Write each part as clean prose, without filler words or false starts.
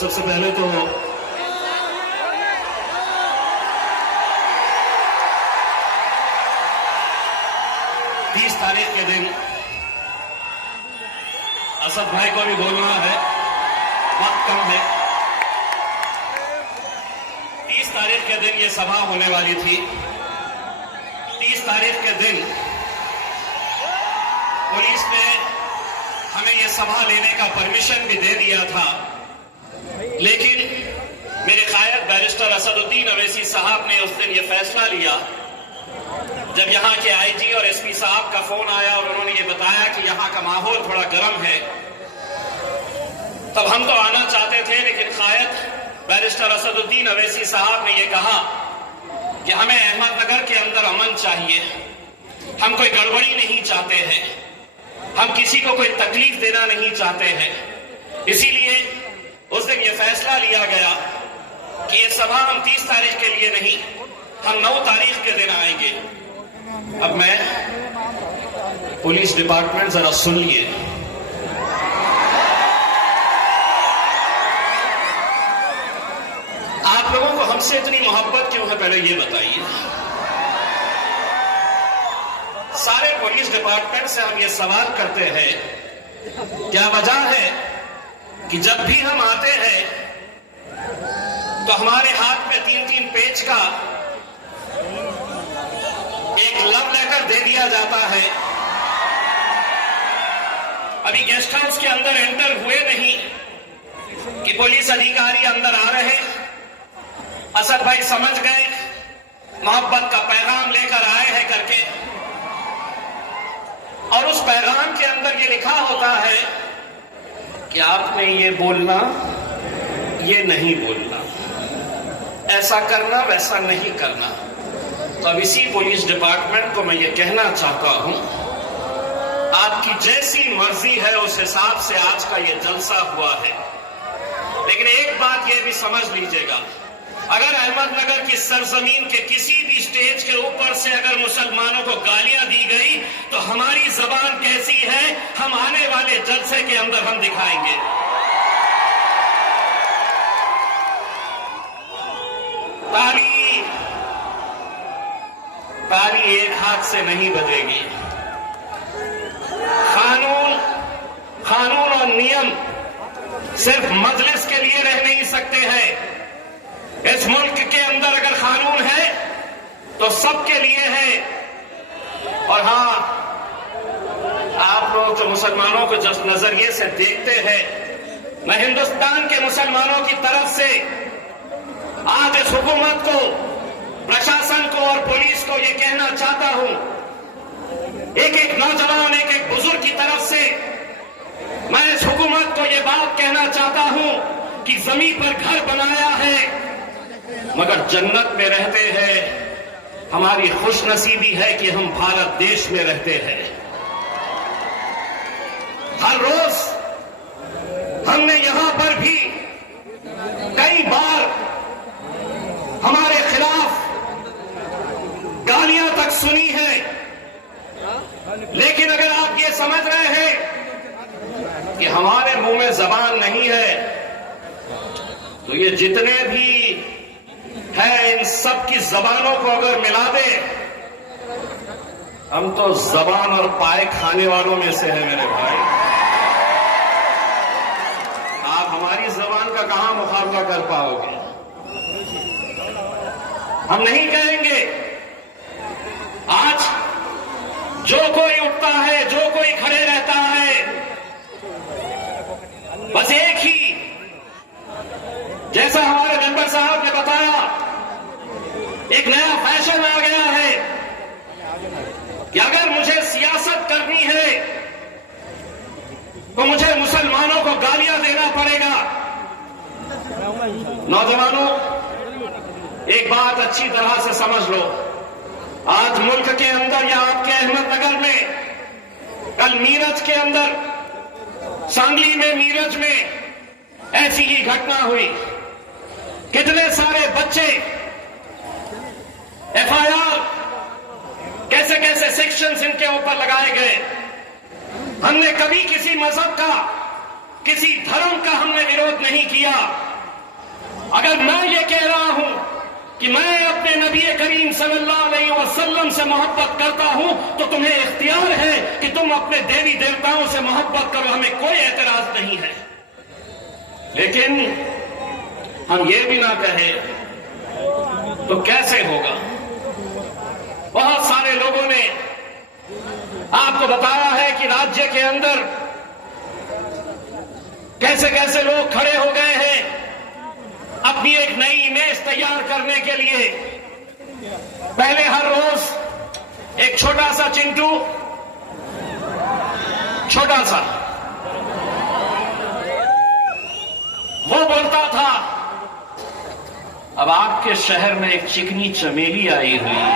सबसे पहले तो तारीख के दिन असद भाई को भी बोलना है, वक्त कम है। 30 तारीख के दिन ये सभा होने वाली थी। 30 तारीख के दिन पुलिस ने हमें ये सभा लेने का परमिशन भी दे दिया था, लेकिन मेरे कायद बैरिस्टर असदुद्दीन अवैसी साहब ने उस दिन ये फैसला लिया जब यहां के आईजी और एसपी साहब का फोन आया और उन्होंने ये बताया कि यहां का माहौल थोड़ा गर्म है। तब हम तो आना चाहते थे, लेकिन कायद बैरिस्टर असदुद्दीन अवैसी साहब ने ये कहा कि हमें अहमदनगर के अंदर अमन चाहिए, हम कोई गड़बड़ी नहीं चाहते हैं, हम किसी को कोई तकलीफ देना नहीं चाहते हैं। इसीलिए उस दिन ये फैसला लिया गया कि ये सभा हम 30 तारीख के लिए नहीं, हम 9 तारीख के दिन आएंगे। अब मैं पुलिस डिपार्टमेंट जरा सुन लिए, आप लोगों को हमसे इतनी मोहब्बत क्यों है, पहले ये बताइए। सारे पुलिस डिपार्टमेंट से हम ये सवाल करते हैं, क्या वजह है कि जब भी हम आते हैं तो हमारे हाथ में 3-3 पेज का एक लव लेटर दे दिया जाता है। अभी गेस्ट हाउस के अंदर एंटर हुए नहीं कि पुलिस अधिकारी अंदर आ रहे, असद भाई समझ गए मोहब्बत का पैगाम लेकर आए हैं करके, और उस पैगाम के अंदर ये लिखा होता है कि आपने ये बोलना, ये नहीं बोलना, ऐसा करना, वैसा नहीं करना। तो अब इसी पुलिस डिपार्टमेंट को मैं ये कहना चाहता हूं, आपकी जैसी मर्जी है उस हिसाब से आज का ये जलसा हुआ है। लेकिन एक बात ये भी समझ लीजिएगा, अगर अहमदनगर की सरजमीन के किसी भी स्टेज के ऊपर से अगर मुसलमानों को गालियां दी गई तो हमारी जबान कैसी है, हम आने वाले जलसे के अंदर हम दिखाएंगे। ताली एक हाथ से नहीं बजेगी। कानून और नियम सिर्फ मजलिस के लिए रह नहीं सकते हैं। इस मुल्क के अंदर अगर कानून है तो सबके लिए है। और हां, आप लोग जो मुसलमानों को जिस नजरिए से देखते हैं, मैं हिंदुस्तान के मुसलमानों की तरफ से आज इस हुकूमत को, प्रशासन को और पुलिस को ये कहना चाहता हूं, एक नौजवान, एक बुजुर्ग की तरफ से मैं इस हुकूमत को ये बात कहना चाहता हूं कि जमीन पर घर बनाया है मगर जन्नत में रहते हैं। हमारी खुशनसीबी है कि हम भारत देश में रहते हैं। हर रोज हमने यहां पर भी कई बार हमारे खिलाफ गालियां तक सुनी है, लेकिन अगर आप ये समझ रहे हैं कि हमारे मुंह में जबान नहीं है, तो ये जितने भी है इन सब की जबानों को अगर मिला दे, हम तो जबान और पाए खाने वालों में से हैं मेरे भाई। आप हमारी जबान का कहां मुकाबला कर पाओगे? हम नहीं कहेंगे। आज जो कोई उठता है, जो कोई खड़े रहता है, बस एक ही, जैसा हमारे मेंबर साहब ने बताया, एक नया फैशन आ गया है कि अगर मुझे सियासत करनी है तो मुझे मुसलमानों को गालियां देना पड़ेगा। नौजवानों, एक बात अच्छी तरह से समझ लो, आज मुल्क के अंदर या आपके अहमदनगर में, कल मीरज के अंदर, सांगली में, मीरज में ऐसी ही घटना हुई। कितने सारे बच्चे, एफआईआर, कैसे कैसे सेक्शंस इनके ऊपर लगाए गए। हमने कभी किसी मजहब का, किसी धर्म का हमने विरोध नहीं किया, अगर मैं ये कह रहा हूं कि मैं अपने नबी करीम सल्लल्लाहु अलैहि वसल्लम से मोहब्बत करता हूं, तो तुम्हें इख्तियार है कि तुम अपने देवी देवताओं से मोहब्बत करो, हमें कोई एतराज नहीं है। लेकिन हम ये भी ना कहें तो कैसे होगा? बहुत सारे लोगों ने आपको बताया है कि राज्य के अंदर कैसे कैसे लोग खड़े हो गए हैं अपनी एक नई इमेज तैयार करने के लिए। पहले हर रोज एक छोटा सा चिंटू, छोटा सा, वो बोलता था, अब आपके शहर में एक चिकनी चमेली आई हुई है।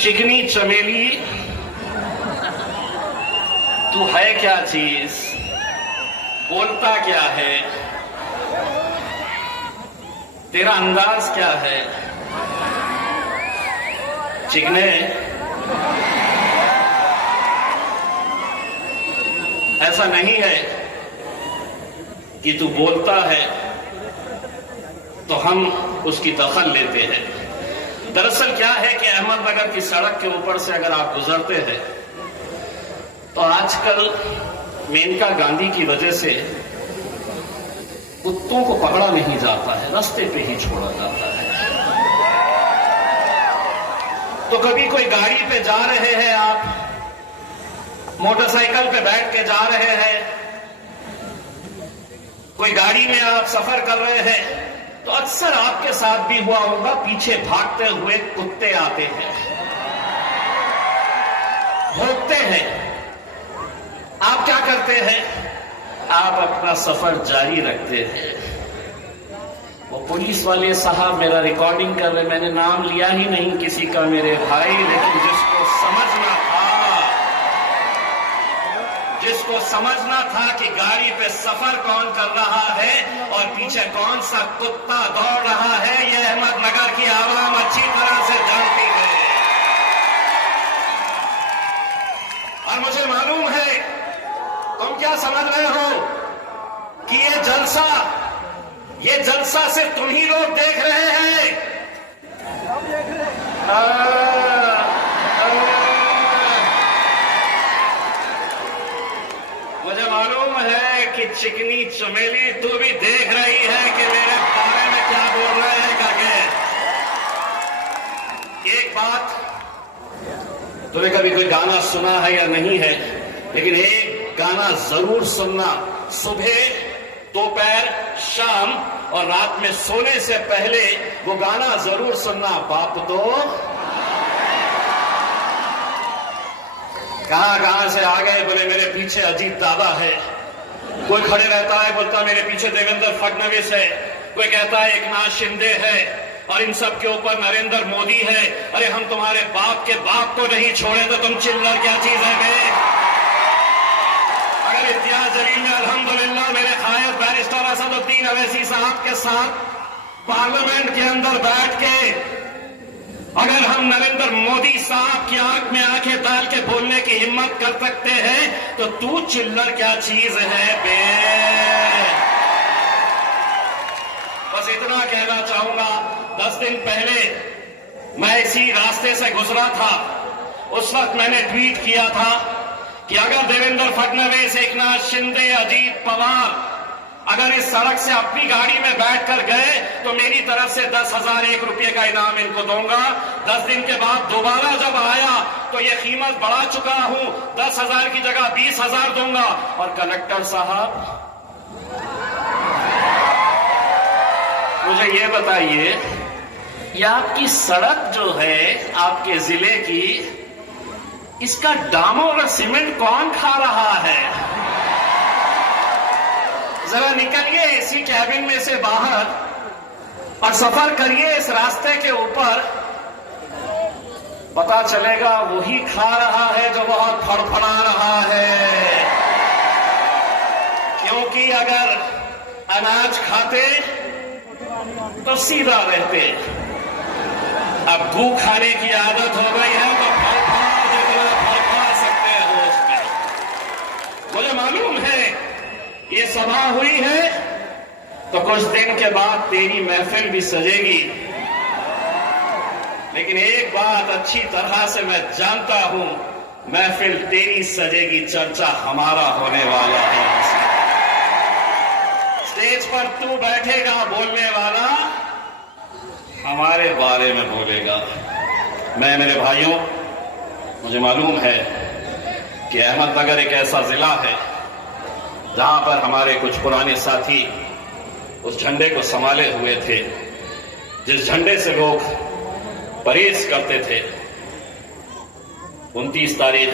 चिकनी चमेली, तू है क्या चीज, बोलता क्या है, तेरा अंदाज क्या है? चिकने, ऐसा नहीं है कि तू बोलता है तो हम उसकी दखल लेते हैं। दरअसल क्या है कि अहमदनगर की सड़क के ऊपर से अगर आप गुजरते हैं तो आजकल मेनका गांधी की वजह से कुत्तों को पकड़ा नहीं जाता है, रास्ते पे ही छोड़ा जाता है। तो कभी कोई गाड़ी पे जा रहे हैं, आप मोटरसाइकिल पे बैठ के जा रहे हैं, कोई गाड़ी में आप सफर कर रहे हैं, तो अक्सर आपके साथ भी हुआ होगा, पीछे भागते हुए कुत्ते आते हैं, भौंकते हैं। आप क्या करते हैं? आप अपना सफर जारी रखते हैं। वो पुलिस वाले साहब मेरा रिकॉर्डिंग कर रहे, मैंने नाम लिया ही नहीं किसी का मेरे भाई, लेकिन जिसको समझना था कि गाड़ी पे सफर कौन कर रहा है और पीछे कौन सा कुत्ता दौड़ रहा है, यह अहमदनगर की आवाम अच्छी तरह से जानती है। और मुझे मालूम है तुम क्या समझ रहे हो कि ये जलसा सिर्फ तुम ही लोग देख रहे हैं। मुझे मालूम है कि चिकनी चमेली तू भी देख रही है कि मेरे बारे में क्या बोल रहे हैं काके। एक बात, तुम्हें कभी कोई गाना सुना है या नहीं है, लेकिन एक गाना जरूर सुनना, सुबह, दोपहर, शाम और रात में सोने से पहले वो गाना जरूर सुनना। बाप तो कहां से आ गए, बोले मेरे पीछे अजीत दादा है। कोई खड़े रहता है बोलता मेरे पीछे देवेंद्र फडणवीस है, कोई कहता है एकनाथ शिंदे है और इन सब के ऊपर नरेंद्र मोदी है। अरे हम तुम्हारे बाप के बाप को नहीं छोड़े तो तुम चिल्लर क्या चीज है बे? अगर इम्तियाज जलील ने अल्हम्दुलिल्लाह मेरे कायद बैरिस्टर असदुद्दीन अवैसी साहब के साथ पार्लियामेंट के अंदर बैठ के अगर हम नरेंद्र मोदी साहब की आंख में आंखें डाल के बोलने की हिम्मत कर सकते हैं तो तू चिल्लर क्या चीज है बे? बस इतना कहना चाहूंगा। 10 दिन पहले मैं इसी रास्ते से गुजरा था, उस वक्त मैंने ट्वीट किया था कि अगर देवेंद्र फडणवीस, एकनाथ शिंदे, अजीत पवार अगर इस सड़क से अपनी गाड़ी में बैठकर गए तो मेरी तरफ से 10,001 रुपये का इनाम इनको दूंगा। 10 दिन के बाद दोबारा जब आया तो ये कीमत बढ़ा चुका हूं, 10,000 की जगह 20,000 दूंगा। और कलेक्टर साहब मुझे ये बताइए, ये आपकी सड़क जो है आपके जिले की, इसका डामर और सीमेंट कौन खा रहा है? जरा निकलिए इसी कैबिन में से बाहर और सफर करिए इस रास्ते के ऊपर, पता चलेगा वही खा रहा है जो बहुत फड़फड़ा रहा है। क्योंकि अगर अनाज खाते तो सीधा रहते, अब गू खाने की आदत हो गई है तो फड़फड़ा जितना फड़फड़ा सकते हैं उसमें। मुझे मालूम है ये सभा हुई है तो कुछ दिन के बाद तेरी महफिल भी सजेगी, लेकिन एक बात अच्छी तरह से मैं जानता हूं, महफिल तेरी सजेगी, चर्चा हमारा होने वाला है। स्टेज पर तू बैठेगा, बोलने वाला हमारे बारे में बोलेगा। मैं, मेरे भाइयों, मुझे मालूम है कि अहमदनगर एक ऐसा जिला है जहां पर हमारे कुछ पुराने साथी उस झंडे को संभाले हुए थे, जिस झंडे से लोग परहेज करते थे। 29 तारीख,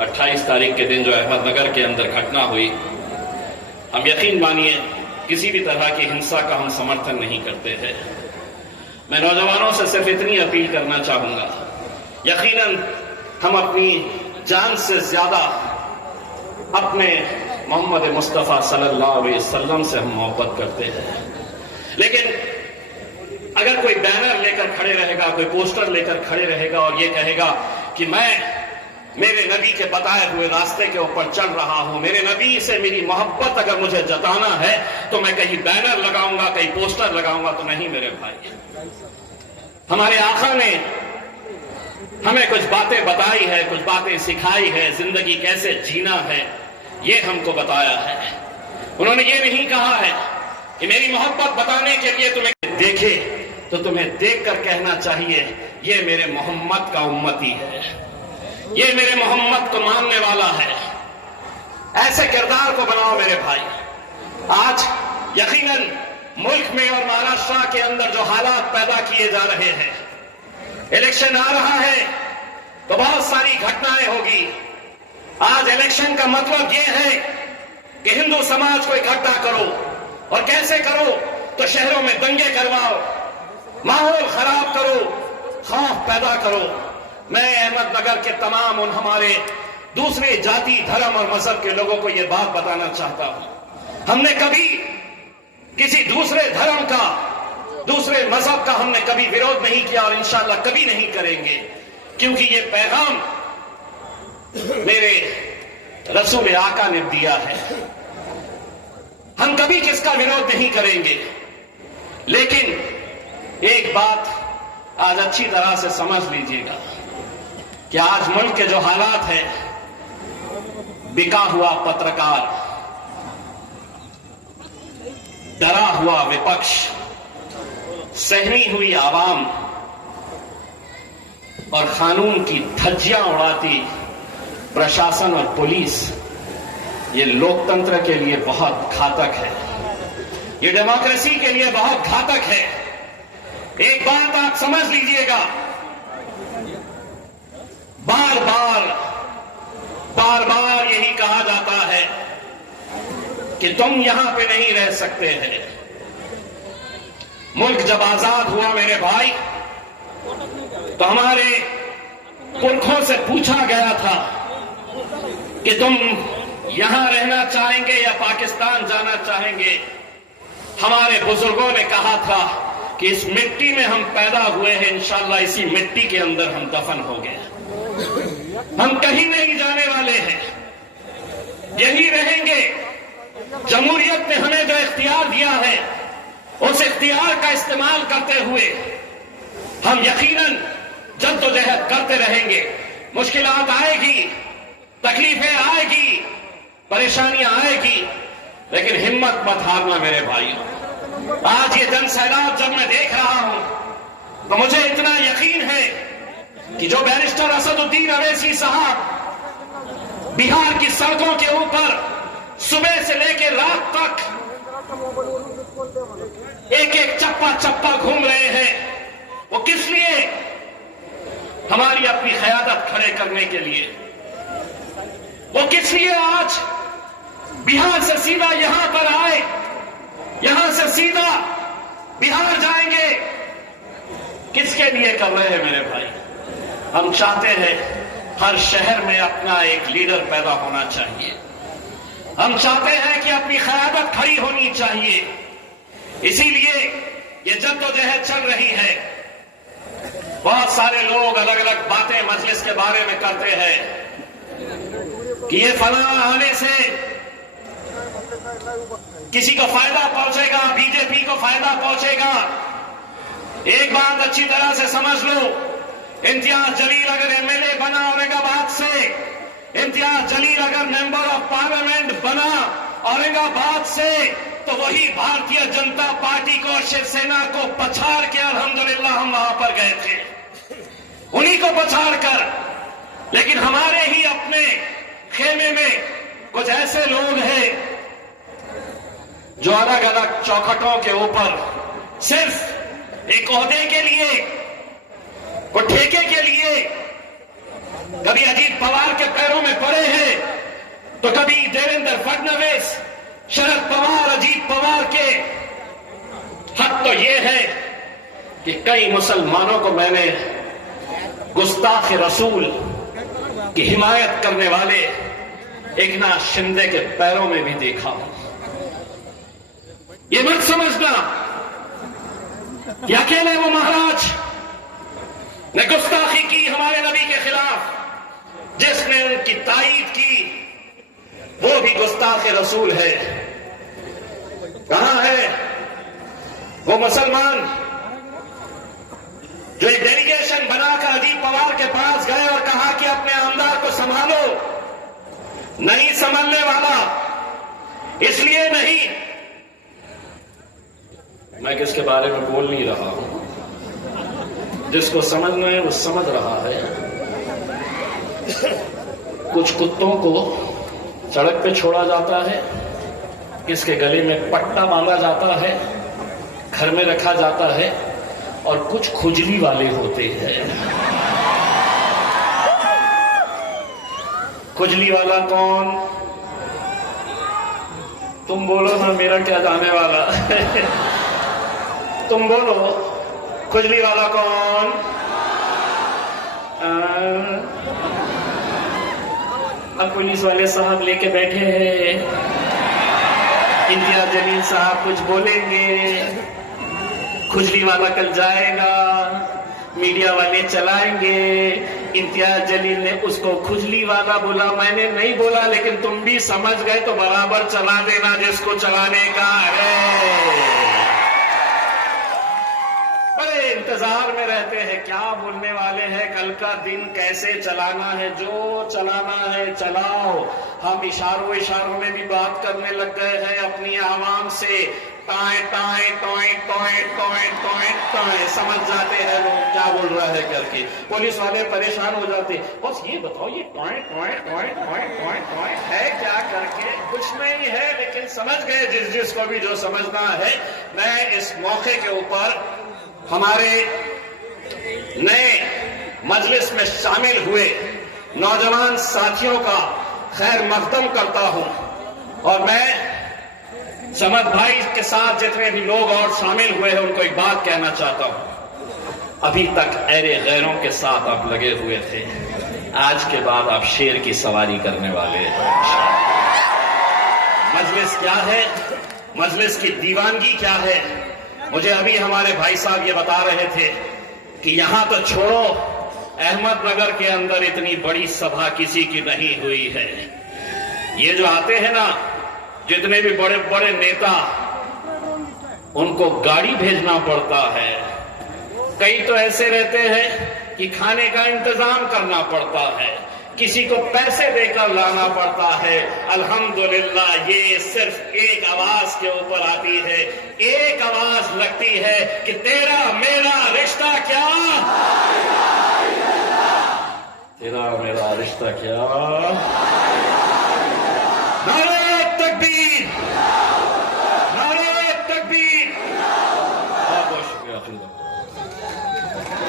28 तारीख के दिन जो अहमदनगर के अंदर घटना हुई, हम यकीन मानिए किसी भी तरह की हिंसा का हम समर्थन नहीं करते हैं। मैं नौजवानों से सिर्फ इतनी अपील करना चाहूंगा, यकीनन हम अपनी जान से ज्यादा अपने मोहम्मद मुस्तफा सल्लल्लाहु अलैहि वसल्लम से हम मोहब्बत करते हैं, लेकिन अगर कोई बैनर लेकर खड़े रहेगा, कोई पोस्टर लेकर खड़े रहेगा और ये कहेगा कि मैं मेरे नबी के बताए हुए रास्ते के ऊपर चल रहा हूं, मेरे नबी से मेरी मोहब्बत अगर मुझे जताना है तो मैं कहीं बैनर लगाऊंगा, कहीं पोस्टर लगाऊंगा, तो नहीं मेरे भाई। हमारे आका ने हमें कुछ बातें बताई है, कुछ बातें सिखाई है, जिंदगी कैसे जीना है ये हमको बताया है। उन्होंने ये नहीं कहा है कि मेरी मोहब्बत बताने के लिए तुम्हें देखे तो तुम्हें देखकर कहना चाहिए ये मेरे मोहम्मद का उम्मती है, ये मेरे मोहम्मद को मानने वाला है। ऐसे किरदार को बनाओ मेरे भाई। आज यकीनन मुल्क में और महाराष्ट्र के अंदर जो हालात पैदा किए जा रहे हैं, इलेक्शन आ रहा है तो बहुत सारी घटनाएं होगी। आज इलेक्शन का मतलब यह है कि हिंदू समाज को इकट्ठा करो, और कैसे करो तो शहरों में दंगे करवाओ, माहौल खराब करो, खौफ पैदा करो। मैं अहमदनगर के तमाम उन हमारे दूसरे जाति, धर्म और मजहब के लोगों को यह बात बताना चाहता हूं, हमने कभी किसी दूसरे धर्म का, दूसरे मजहब का हमने कभी विरोध नहीं किया और इंशाअल्लाह कभी नहीं करेंगे, क्योंकि ये पैगाम मेरे रसूल आका ने दिया है। हम कभी किसका विरोध नहीं करेंगे, लेकिन एक बात आज अच्छी तरह से समझ लीजिएगा कि आज मुल्क के जो हालात है, बिका हुआ पत्रकार, डरा हुआ विपक्ष, सहमी हुई आवाम और कानून की धज्जियां उड़ाती प्रशासन और पुलिस, ये लोकतंत्र के लिए बहुत घातक है, ये डेमोक्रेसी के लिए बहुत घातक है। एक बात आप समझ लीजिएगा, बार बार यही कहा जाता है कि तुम यहां पे नहीं रह सकते हैं। मुल्क जब आजाद हुआ मेरे भाई, तो हमारे पुरखों से पूछा गया था कि तुम यहां रहना चाहेंगे या पाकिस्तान जाना चाहेंगे। हमारे बुजुर्गों ने कहा था कि इस मिट्टी में हम पैदा हुए हैं, इंशाअल्लाह इसी मिट्टी के अंदर हम दफन हो गए, हम कहीं नहीं जाने वाले हैं, यही रहेंगे। जमहूरियत ने हमें जो इख्तियार दिया है, उस इख्तियार का इस्तेमाल करते हुए हम यकीनन जद्दोजहद करते रहेंगे। मुश्किलात आएगी, तकलीफें आएगी, परेशानियां आएगी, लेकिन हिम्मत मत हारना मेरे भाइयों। आज ये जन सैलाब जब मैं देख रहा हूं तो मुझे इतना यकीन है कि जो बैरिस्टर असदुद्दीन अवैसी साहब बिहार की सड़कों के ऊपर सुबह से लेकर रात तक एक एक चप्पा घूम रहे हैं, वो किस लिए? हमारी अपनी क़यादत खड़े करने के लिए। वो किस लिए आज बिहार से सीधा यहां पर आए, यहां से सीधा बिहार जाएंगे? किसके लिए कर रहे हैं मेरे भाई? हम चाहते हैं हर शहर में अपना एक लीडर पैदा होना चाहिए। हम चाहते हैं कि अपनी क़यादत खड़ी होनी चाहिए। इसीलिए ये जद्दोजहद चल रही है। बहुत सारे लोग अलग अलग बातें मजलिस के बारे में करते हैं कि ये फलां आने से किसी को फायदा पहुंचेगा, बीजेपी को फायदा पहुंचेगा। एक बात अच्छी तरह से समझ लो, इम्तियाज जलील अगर एमएलए बना औरंगाबाद से, इम्तियाज जलील अगर मेंबर ऑफ पार्लियामेंट बना औरंगाबाद से, तो वही भारतीय जनता पार्टी को, शिवसेना को पछाड़ के अल्हम्दुलिल्लाह हम वहां पर गए थे, उन्हीं को पछाड़ कर। लेकिन हमारे ही अपने खेमे में कुछ ऐसे लोग हैं जो अलग अलग चौखटों के ऊपर सिर्फ एक ओहदे के लिए, वो ठेके के लिए, कभी अजीत पवार के पैरों में पड़े हैं, तो कभी देवेंद्र फडणवीस, शरद पवार, अजीत पवार के। हक तो यह है कि कई मुसलमानों को मैंने गुस्ताख रसूल की हिमायत करने वाले एकनाथ शिंदे के पैरों में भी देखा। ये मत समझना कि अकेले वो महाराज ने गुस्ताखी की हमारे नबी के खिलाफ, जिसने उनकी तायीद की वो भी गुस्ताख रसूल है। कहां है वो मुसलमान जो एक डेलीगेशन बनाकर अजीत पवार के पास गए और कहा कि अपने आमदार को संभालो? नहीं संभालने वाला, इसलिए नहीं, मैं किसके बारे में बोल नहीं रहा हूं, जिसको समझना है वो समझ रहा है। कुछ कुत्तों को सड़क पे छोड़ा जाता है, किसके गले में पट्टा बांधा जाता है, घर में रखा जाता है, और कुछ खुजली वाले होते हैं। खुजली वाला कौन? तुम बोलो ना, मेरा क्या जाने वाला। तुम बोलो, खुजली वाला कौन? अब पुलिस वाले साहब लेके बैठे हैं, इम्तियाज जलील साहब कुछ बोलेंगे, खुजली वाला कल जाएगा, मीडिया वाले चलाएंगे, इम्तियाज जलील ने उसको खुजली वाला बोला, मैंने नहीं बोला, लेकिन तुम भी समझ गए तो बराबर चला देना जिसको चलाने का है। बड़े इंतजार में रहते हैं, क्या बोलने वाले हैं, कल का दिन कैसे चलाना है, जो चलाना है चलाओ। हम इशारों में भी बात करने लग गए हैं अपनी आवाम से। टाए टाए टोए टोए टोए टोए टोए, समझ जाते हैं लोग क्या बोल रहा है करके। पुलिस वाले परेशान हो जाते, बस ये बताओ ये टोए टोए टोए टोए टोए टोए है क्या करके। कुछ नहीं है, लेकिन समझ गए जिसको भी जो समझना है। मैं इस मौके के ऊपर हमारे नए मजलिस में शामिल हुए नौजवान साथियों का खैर मकदम करता हूं, और मैं समद भाई के साथ जितने भी लोग और शामिल हुए हैं उनको एक बात कहना चाहता हूं। अभी तक ऐरे गैरों के साथ आप लगे हुए थे, आज के बाद आप शेर की सवारी करने वाले हैं। मजलिस क्या है, मजलिस की दीवानगी क्या है, मुझे अभी हमारे भाई साहब ये बता रहे थे कि यहां तो छोड़ो, अहमदनगर के अंदर इतनी बड़ी सभा किसी की नहीं हुई है। ये जो आते हैं ना, जितने भी बड़े बड़े नेता, उनको गाड़ी भेजना पड़ता है। कई तो ऐसे रहते हैं कि खाने का इंतजाम करना पड़ता है, किसी को पैसे देकर लाना पड़ता है। अल्हम्दुलिल्लाह ये सिर्फ एक आवाज के ऊपर आती है, एक आवाज लगती है कि तेरा मेरा रिश्ता क्या, तेरा मेरा रिश्ता क्या।